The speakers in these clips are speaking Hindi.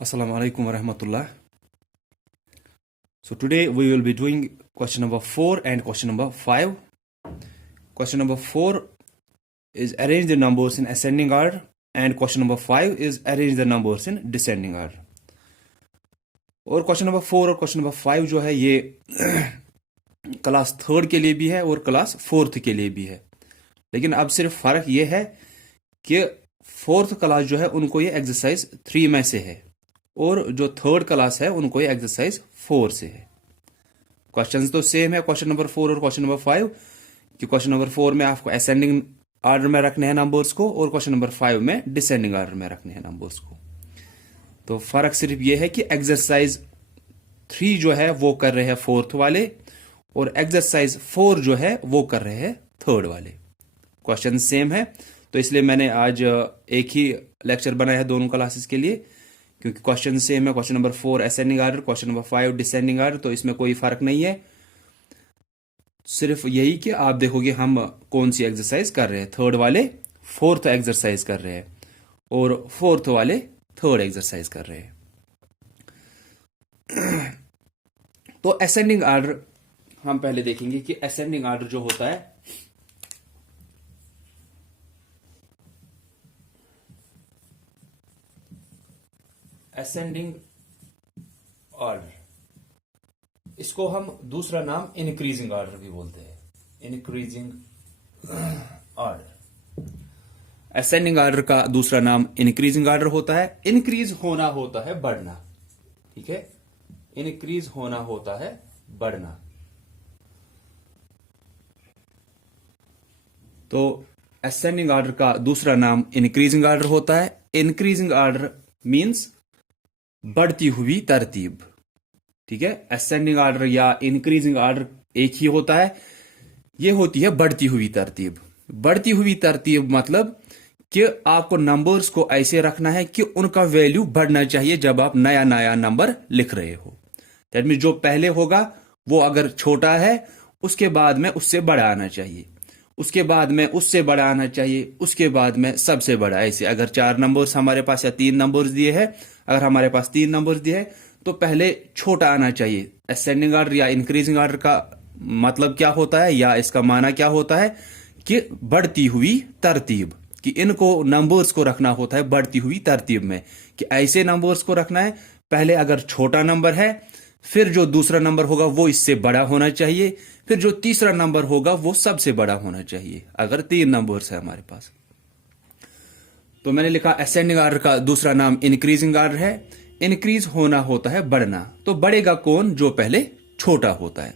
Assalamu alaikum wa rahmatullah. So today we will be doing question number 4 and question number 5. Question number 4 is arrange the numbers in ascending order and question number 5 is arrange the numbers in descending order. और क्वेश्चन नंबर 4 और क्वेश्चन नंबर 5 जो है ये क्लास 3rd के लिए भी है और क्लास 4th के लिए भी है, लेकिन अब सिर्फ फर्क ये है कि 4th क्लास जो है उनको ये एक्सरसाइज 3 में से है और जो 3rd क्लास है उनको ये एक्सरसाइज 4 से है। क्वेश्चंस तो सेम है क्वेश्चन नंबर 4 और क्वेश्चन नंबर 5 कि क्वेश्चन नंबर 4 में आपको असेंडिंग ऑर्डर में रखने हैं नंबर्स को और क्वेश्चन नंबर 5 में डिसेंडिंग ऑर्डर में रखने हैं नंबर्स को। तो फर्क सिर्फ ये है कि एक्सरसाइज 3 जो है वो कर रहे हैं 4th वाले और एक्सरसाइज 4 जो है वो कर रहे हैं 3rd वाले। क्वेश्चन सेम है तो इसलिए मैंने आज एक ही लेक्चर बनाया है दोनों क्लासेस के लिए, क्योंकि क्वेश्चन सेम है। Question number 4 ascending order, question number 5 descending order, तो इसमें कोई फर्क नहीं है। सिर्फ यही कि आप देखोगे हम कौन सी एक्सरसाइज कर रहे हैं। 3rd वाले 4th एक्सरसाइज कर रहे हैं और 4th वाले 3rd एक्सरसाइज कर रहे हैं। तो असेंडिंग ऑर्डर हम पहले देखेंगे कि असेंडिंग ऑर्डर जो होता है असेंडिंग ऑर्डर, इसको हम दूसरा नाम इंक्रीजिंग ऑर्डर भी बोलते हैं। इंक्रीजिंग ऑर्डर, असेंडिंग ऑर्डर का दूसरा नाम इंक्रीजिंग ऑर्डर होता है। इंक्रीज होना होता है बढ़ना, ठीक है, इंक्रीज होना होता है बढ़ना। तो असेंडिंग ऑर्डर का दूसरा नाम इंक्रीजिंग ऑर्डर होता है। इंक्रीजिंग ऑर्डर मींस बढ़ती हुई तरतीब, ठीक है। असेंडिंग ऑर्डर या इंक्रीजिंग ऑर्डर एक ही होता है, यह होती है बढ़ती हुई तरतीब। बढ़ती हुई तरतीब मतलब कि आपको नंबर्स को ऐसे रखना है कि उनका वैल्यू बढ़ना चाहिए जब आप नया नया नंबर लिख रहे हो। दैट मींस जो पहले होगा वो अगर छोटा है उसके बाद में उससे बड़ा आना चाहिए, उसके बाद में उससे बड़ा आना चाहिए, उसके बाद में सबसे बड़ा। ऐसे अगर 4 नंबर्स हमारे पास या 3 नंबर्स दिए हैं, अगर हमारे पास 3 नंबर्स दिए हैं तो पहले छोटा आना चाहिए। असेंडिंग ऑर्डर या इंक्रीजिंग ऑर्डर का मतलब क्या होता है या इसका माना क्या होता है कि बढ़ती हुई तरतीब, कि इनको नंबर्स को रखना होता है बढ़ती हुई तरतीब में, कि ऐसे नंबर्स को रखना है। पहले अगर छोटा नंबर है फिर जो दूसरा नंबर होगा वो इससे बड़ा होना चाहिए, फिर जो तीसरा नंबर होगा वो सबसे बड़ा होना चाहिए, अगर 3 नंबर्स है हमारे पास। तो मैंने लिखा असेंडिंग ऑर्डर का दूसरा नाम इंक्रीजिंग ऑर्डर है। इंक्रीज होना होता है बढ़ना, तो बढ़ेगा कौन? जो पहले छोटा होता है।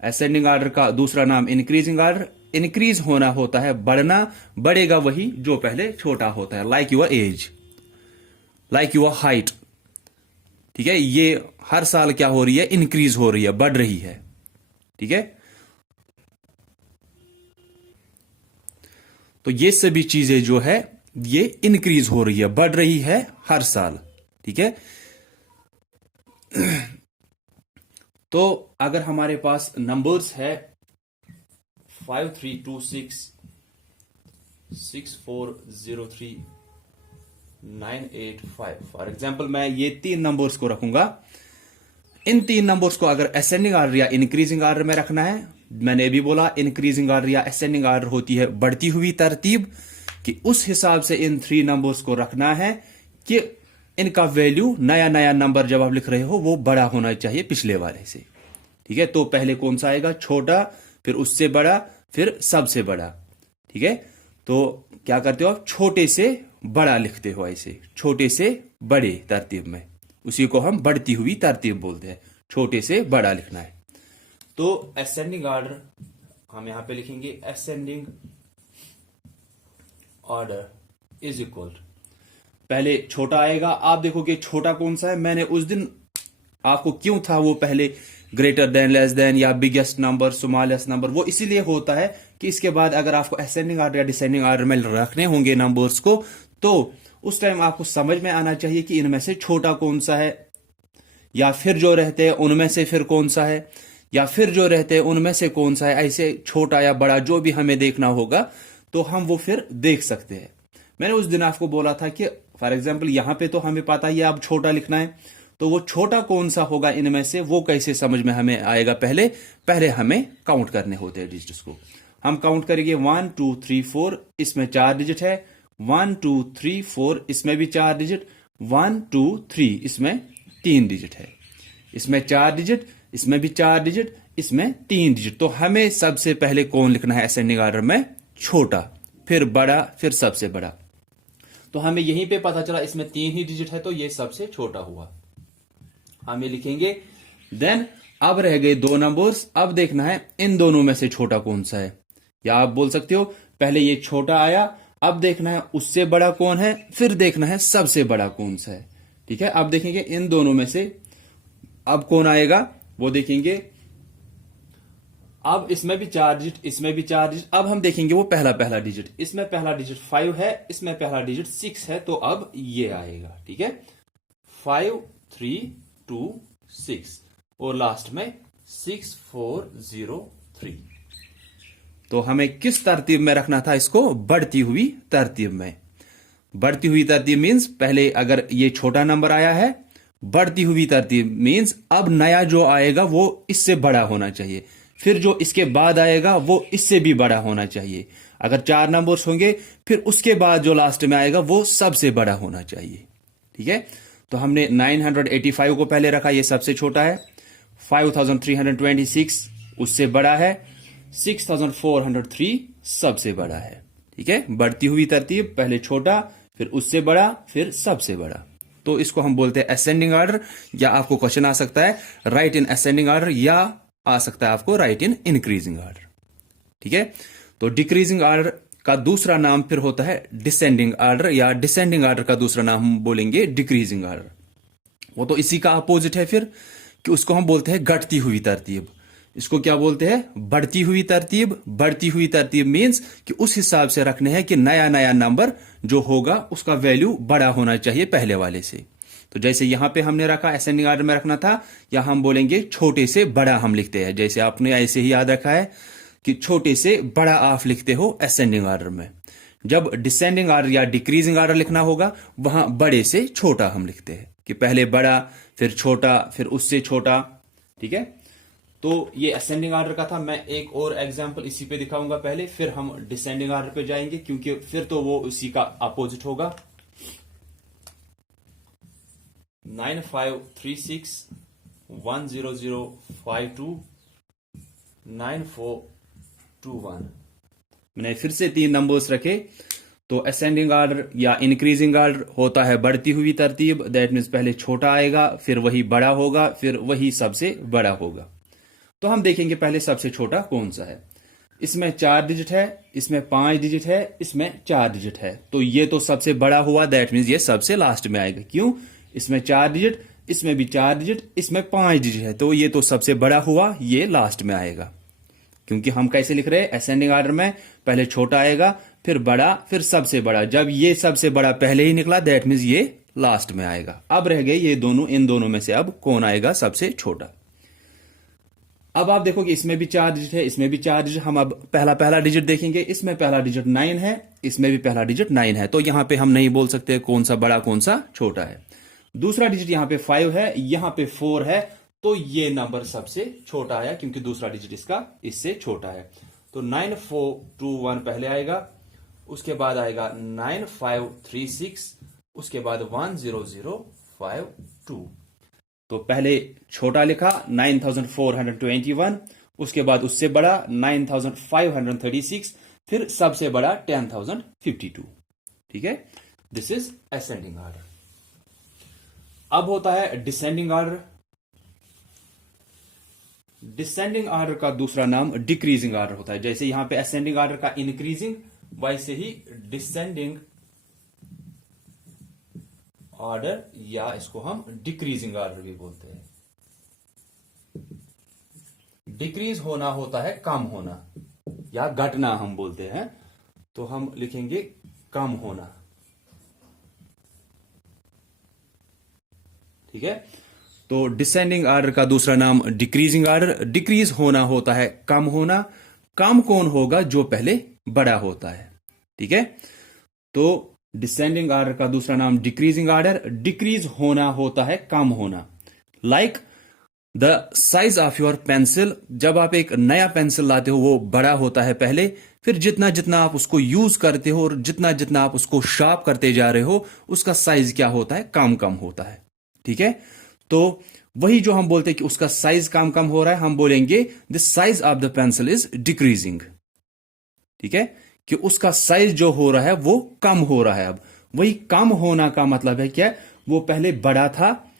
असेंडिंग ऑर्डर का दूसरा नाम इंक्रीजिंग ऑर्डर। इंक्रीज होना होता है बढ़ना, बढ़ेगा वही जो पहले छोटा होता है। Like your age, like your height, ठीक है। ये हर साल क्या हो रही है? इंक्रीज हो रही है, बढ़ रही है, ठीक है। तो ये सभी चीजें जो है ये इंक्रीज हो रही है, बढ़ रही है हर साल, ठीक है। तो अगर हमारे पास नंबर्स है 5326 6403 985, फॉर एग्जाम्पल मैं ये 3 नंबर्स को रखूंगा। इन 3 नंबर्स को अगर असेंडिंग ऑर्डर या इंक्रीजिंग ऑर्डर में रखना है, मैंने भी बोला इंक्रीजिंग ऑर्डर या असेंडिंग ऑर्डर होती है बढ़ती हुई तरतीब, कि उस हिसाब से इन 3 नंबर्स को रखना है कि इनका वैल्यू नया नया नंबर जब आप लिख रहे हो वो बड़ा होना चाहिए पिछले वाले से, ठीक है। तो पहले कौन सा आएगा? छोटा, फिर उससे बड़ा, फिर सबसे बड़ा, ठीक है। तो क्या करते हो आप? छोटे से बड़ा लिखते हो, ऐसे छोटे से बड़े तरतीब में, उसी को हम बढ़ती हुई तरतीब बोलते हैं। छोटे से बड़ा लिखना है। तो असेंडिंग ऑर्डर हम यहां पे लिखेंगे असेंडिंग ऑर्डर इज इक्वल, पहले छोटा आएगा। आप देखोगे छोटा कौन सा है, मैंने उस दिन आपको क्यों था वो पहले ग्रेटर देन, लेस देन या बिगेस्ट नंबर, स्मॉलेस्ट नंबर, वो इसीलिए होता है कि इसके बाद अगर आपको असेंडिंग ऑर्डर या डिसेंडिंग ऑर्डर में रखने होंगे नंबर्स को, तो उस टाइम आपको समझ में आना चाहिए कि इनमें से छोटा कौन सा है, या फिर जो रहते हैं उनमें से फिर कौन सा है, या फिर जो रहते हैं उनमें से कौन सा है। ऐसे छोटा या बड़ा जो भी हमें देखना होगा तो हम वो फिर देख सकते हैं। मैंने उस दिन आपको बोला था कि फॉर एग्जाम्पल यहां पे तो हमें पता ही है अब छोटा लिखना है, तो वो छोटा कौन सा होगा इनमें से वो कैसे समझ में हमें आएगा? पहले पहले हमें काउंट करने होते हैं डिजिट्स को। हम काउंट करेंगे 1 2 3 4, इसमें 4 डिजिट है। 1 2 3 4, इसमें भी 4 डिजिट। 1 2 3, इसमें 3 डिजिट है। इसमें 4 डिजिट, इसमें भी 4 डिजिट, इसमें 3 डिजिट। तो हमें सबसे पहले कौन लिखना है असेंडिंग ऑर्डर में? छोटा, फिर बड़ा, फिर सबसे बड़ा। तो हमें यहीं पे पता चला इसमें 3 ही डिजिट है, तो ये सबसे छोटा हुआ। हम ये लिखेंगे। देन अब रह गए 2 नंबर्स। अब देखना है इन दोनों में से छोटा कौन सा है, या आप बोल सकते हो पहले ये छोटा आया, अब देखना है उससे बड़ा कौन है, फिर देखना है सबसे बड़ा कौन सा है। ठीक है, अब देखेंगे इन दोनों में से अब कौन आएगा वो देखेंगे। अब इसमें भी 4 डिजिट, इसमें भी 4 डिजिट। अब हम देखेंगे वो पहला पहला डिजिट। इसमें पहला डिजिट 5 है, इसमें पहला डिजिट 6 है, तो अब ये आएगा। ठीक है, 5 3 2 6, और लास्ट में 6 4 0 3। तो हमें किस तरतीब में रखना था इसको? बढ़ती हुई तरतीब में। बढ़ती हुई तरतीब मींस पहले अगर ये छोटा नंबर आया है, बढ़ती हुई तरतीब मींस अब नया जो आएगा वो इससे बड़ा होना चाहिए, फिर जो इसके बाद आएगा वो इससे भी बड़ा होना चाहिए। अगर 4 नंबर्स होंगे फिर उसके बाद जो लास्ट में आएगा वो सबसे बड़ा होना चाहिए। ठीक है, तो हमने 985 को पहले रखा, ये सबसे छोटा है। 5326 उससे बड़ा है। 6403 सबसे बड़ा है। ठीक है, बढ़ती हुई तरतीब, पहले छोटा, फिर उससे बड़ा, फिर सबसे बड़ा। तो इसको हम बोलते हैं असेंडिंग ऑर्डर। या आपको क्वेश्चन आ सकता है राइट इन असेंडिंग ऑर्डर, या आ सकता है आपको राइट इन इंक्रीजिंग ऑर्डर। ठीक है, तो डिक्रीजिंग ऑर्डर का दूसरा नाम फिर होता है डिसेंडिंग ऑर्डर, या डिसेंडिंग ऑर्डर का दूसरा नाम हम बोलेंगे डिक्रीजिंग ऑर्डर। वो तो इसी का अपोजिट है फिर, कि उसको हम बोलते हैं घटती हुई तरतीब। इसको क्या बोलते हैं? बढ़ती हुई तरतीब। बढ़ती हुई तरतीब मींस कि उस हिसाब से रखने हैं कि नया नया नंबर जो होगा उसका वैल्यू बड़ा होना चाहिए पहले वाले से। तो जैसे यहां पे हमने रखा असेंडिंग ऑर्डर में रखना था, या हम बोलेंगे छोटे से बड़ा हम लिखते हैं। जैसे आपने ऐसे ही याद रखा है कि छोटे से बड़ा आप लिखते हो असेंडिंग ऑर्डर में। जब डिसेंडिंग ऑर्डर या डिक्रीजिंग ऑर्डर लिखना होगा वहां बड़े से छोटा हम लिखते हैं, कि पहले बड़ा, फिर छोटा, फिर उससे छोटा। ठीक है, तो ये असेंडिंग ऑर्डर का था। मैं एक और एग्जांपल इसी पे दिखाऊंगा पहले, फिर हम डिसेंडिंग ऑर्डर पे जाएंगे, क्योंकि फिर तो वो उसी का अपोजिट होगा। 9536 10052 9421। मैंने फिर से 3 नंबर्स रखे। तो असेंडिंग ऑर्डर या इंक्रीजिंग ऑर्डर होता है बढ़ती हुई तरतीब। दैट मीन्स पहले छोटा आएगा, फिर वही बड़ा होगा, फिर वही सबसे बड़ा होगा। तो हम देखेंगे पहले सबसे छोटा कौन सा है। इसमें 4 डिजिट है, इसमें 5 डिजिट है, इसमें 4 डिजिट है। तो ये तो सबसे बड़ा हुआ, दैट मीन्स ये सबसे लास्ट में आएगा। क्यों? इसमें 4 डिजिट, इसमें भी 4 डिजिट, इसमें 5 डिजिट है, तो ये तो सबसे बड़ा हुआ, ये लास्ट में आएगा। क्योंकि हम कैसे लिख रहे हैं असेंडिंग ऑर्डर में, पहले छोटा आएगा, फिर बड़ा, फिर सबसे बड़ा। जब ये सबसे बड़ा पहले ही निकला दैट मीन्स ये लास्ट में आएगा। अब रह गए ये दोनों, इन दोनों में से अब कौन आएगा सबसे छोटा। अब आप देखोगे इसमें भी 4 डिजिट है, इसमें भी 4 डिजिट। हम अब पहला पहला डिजिट देखेंगे। इसमें पहला डिजिट 9 है, इसमें भी पहला डिजिट 9 है। तो यहां पे हम नहीं बोल सकते कौन सा बड़ा कौन सा छोटा है। दूसरा डिजिट यहां पे 5 है, यहां पे 4 है, तो ये नंबर सबसे छोटा आया, क्योंकि दूसरा डिजिट इसका इससे छोटा है। तो 9421 पहले आएगा, उसके बाद आएगा 9536, उसके बाद 10052। तो पहले छोटा लिखा 9421, उसके बाद उससे बड़ा 9536, फिर सबसे बड़ा 10052। ठीक है, दिस इज असेंडिंग ऑर्डर। अब होता है डिसेंडिंग ऑर्डर। डिसेंडिंग ऑर्डर का दूसरा नाम डिक्रीजिंग ऑर्डर होता है। जैसे यहां पे असेंडिंग ऑर्डर का इंक्रीजिंग, वैसे ही डिसेंडिंग ऑर्डर, या इसको हम डिक्रीजिंग ऑर्डर भी बोलते हैं। डिक्रीज होना होता है कम होना, या घटना हम बोलते हैं। तो हम लिखेंगे कम होना। ठीक है, तो डिसेंडिंग ऑर्डर का दूसरा नाम डिक्रीजिंग ऑर्डर। डिक्रीज होना होता है कम होना। कम कौन होगा? जो पहले बड़ा होता है। ठीक है, तो डिसेंडिंग आर्डर का दूसरा नाम डिक्रीजिंग आर्डर, डिक्रीज होना होता है कम होना। Like the size of your pencil, जब आप एक नया पेंसिल लाते हो वो बड़ा होता है पहले, फिर जितना जितना आप उसको यूज करते हो और जितना जितना आप उसको शार्प करते जा रहे हो उसका साइज क्या होता है, कम कम होता है। ठीक है, तो वही जो हम बोलते हैं कि उसका साइज कम कम हो रहा है, हम बोलेंगे the size of the pencil is decreasing. ठीक है, कि उसका साइज जो हो रहा है वो कम हो रहा है। अब वही कम होना का मतलब है क्या, वो पहले बड़ा था,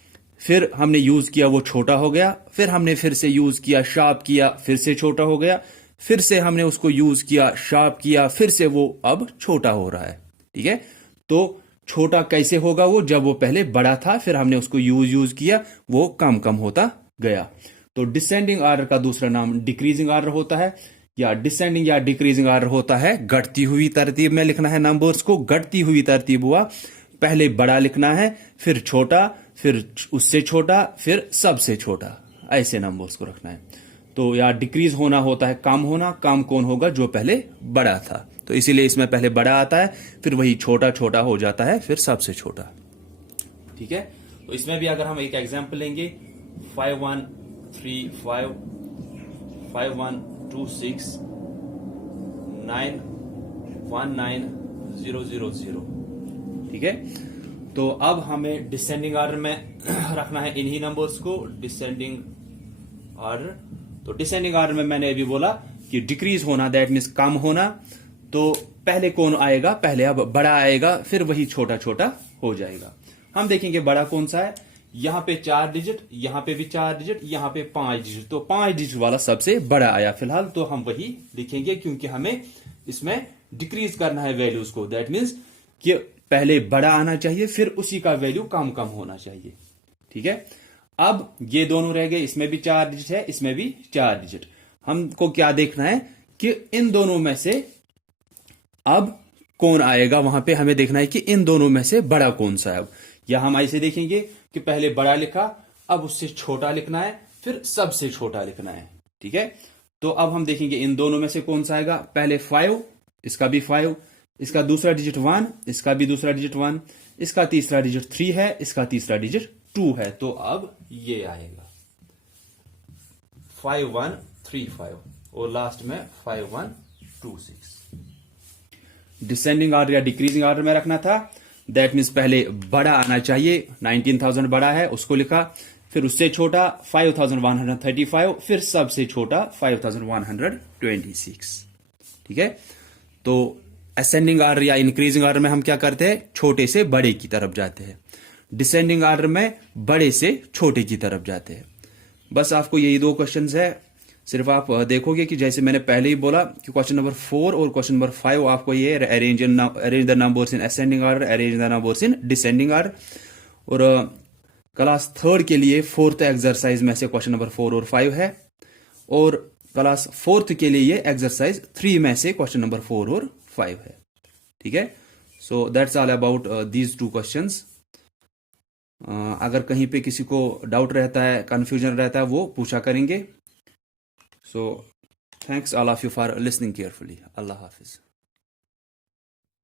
फिर हमने यूज किया वो छोटा हो गया, फिर हमने फिर से यूज किया शार्प किया, फिर से छोटा हो गया, फिर से हमने उसको यूज किया शार्प किया, फिर से वो अब छोटा हो रहा है। ठीक है, तो छोटा कैसे होगा वो, जब वो पहले बड़ा था फिर हमने उसको यूज किया, वो कम कम होता गया। तो डिसेंडिंग आर्डर का दूसरा नाम डिक्रीजिंग आर्डर होता है, या डिसेंडिंग या डिक्रीजिंग आर्डर होता है घटती हुई तरतीब में लिखना है नंबर्स को। घटती हुई तरतीब हुआ, पहले बड़ा लिखना है, फिर छोटा, फिर उससे छोटा, फिर सबसे छोटा, ऐसे नंबर्स को रखना है। तो या डिक्रीज होना होता है कम होना, कम कौन होगा, जो पहले बड़ा था, तो इसीलिए इसमें पहले बड़ा आता है, फिर वही छोटा छोटा हो जाता है, फिर सबसे छोटा। ठीक है, तो इसमें भी अगर हम एक एग्जांपल लेंगे 5135 5126 919000। ठीक है, तो अब हमें डिसेंडिंग आर्डर में रखना है इन्हीं नंबर्स को, डिसेंडिंग आर्डर। तो डिसेंडिंग आर्डर में मैंने अभी बोला कि डिक्रीज होना दैट मीन्स कम होना, तो पहले कौन आएगा, पहले अब बड़ा आएगा, फिर वही छोटा छोटा हो जाएगा। हम देखेंगे बड़ा कौन सा है, यहां पे 4 डिजिट, यहां पे भी 4 डिजिट, यहां पे 5 डिजिट, तो 5 डिजिट वाला सबसे बड़ा आया फिलहाल, तो हम वही लिखेंगे क्योंकि हमें इसमें डिक्रीज करना है वैल्यूज को। दैट मीन्स कि पहले बड़ा आना चाहिए, फिर उसी का वैल्यू कम कम होना चाहिए। ठीक है, अब ये दोनों रह गए, इसमें भी 4 डिजिट है, इसमें भी 4 डिजिट। हमको क्या देखना है कि इन दोनों में से अब कौन आएगा, वहां पे हमें देखना है कि इन दोनों में से बड़ा कौन सा है। अब या हम ऐसे देखेंगे कि पहले बड़ा लिखा, अब उससे छोटा लिखना है, फिर सबसे छोटा लिखना है। ठीक है, तो अब हम देखेंगे इन दोनों में से कौन सा आएगा। पहले 5, इसका भी 5, इसका दूसरा डिजिट 1, इसका भी दूसरा डिजिट 1, इसका तीसरा डिजिट 3 है, इसका तीसरा डिजिट 2 है, तो अब ये आएगा 5135 और लास्ट में 5126। डिसेंडिंग आर्डर या डिक्रीजिंग आर्डर में रखना था, दैट मीन्स पहले बड़ा आना चाहिए, 19,000 बड़ा है उसको लिखा, फिर उससे छोटा 5,135, फिर सबसे छोटा 5,126। ठीक है, तो असेंडिंग आर्डर या इंक्रीजिंग आर्डर में हम क्या करते हैं, छोटे से बड़े की तरफ जाते हैं। डिसेंडिंग आर्डर में बड़े से छोटे की तरफ जाते हैं। बस आपको यही 2 क्वेश्चंस है, सिर्फ आप देखोगे कि जैसे मैंने पहले ही बोला कि क्वेश्चन नंबर 4 और क्वेश्चन नंबर 5 आपको ये arrange the numbers in ascending order, arrange the numbers in descending order. और क्लास 3 के लिए 4th एक्सरसाइज में से क्वेश्चन नंबर 4 और 5 है, और क्लास 4th के लिए ये एक्सरसाइज 3 में से क्वेश्चन नंबर 4 और 5 है। ठीक है, so that's all about these 2 questions. अगर कहीं पे किसी को डाउट रहता है, कंफ्यूजन रहता है, वो पूछा करेंगे। So, thanks all of you for listening carefully. Allah Hafiz.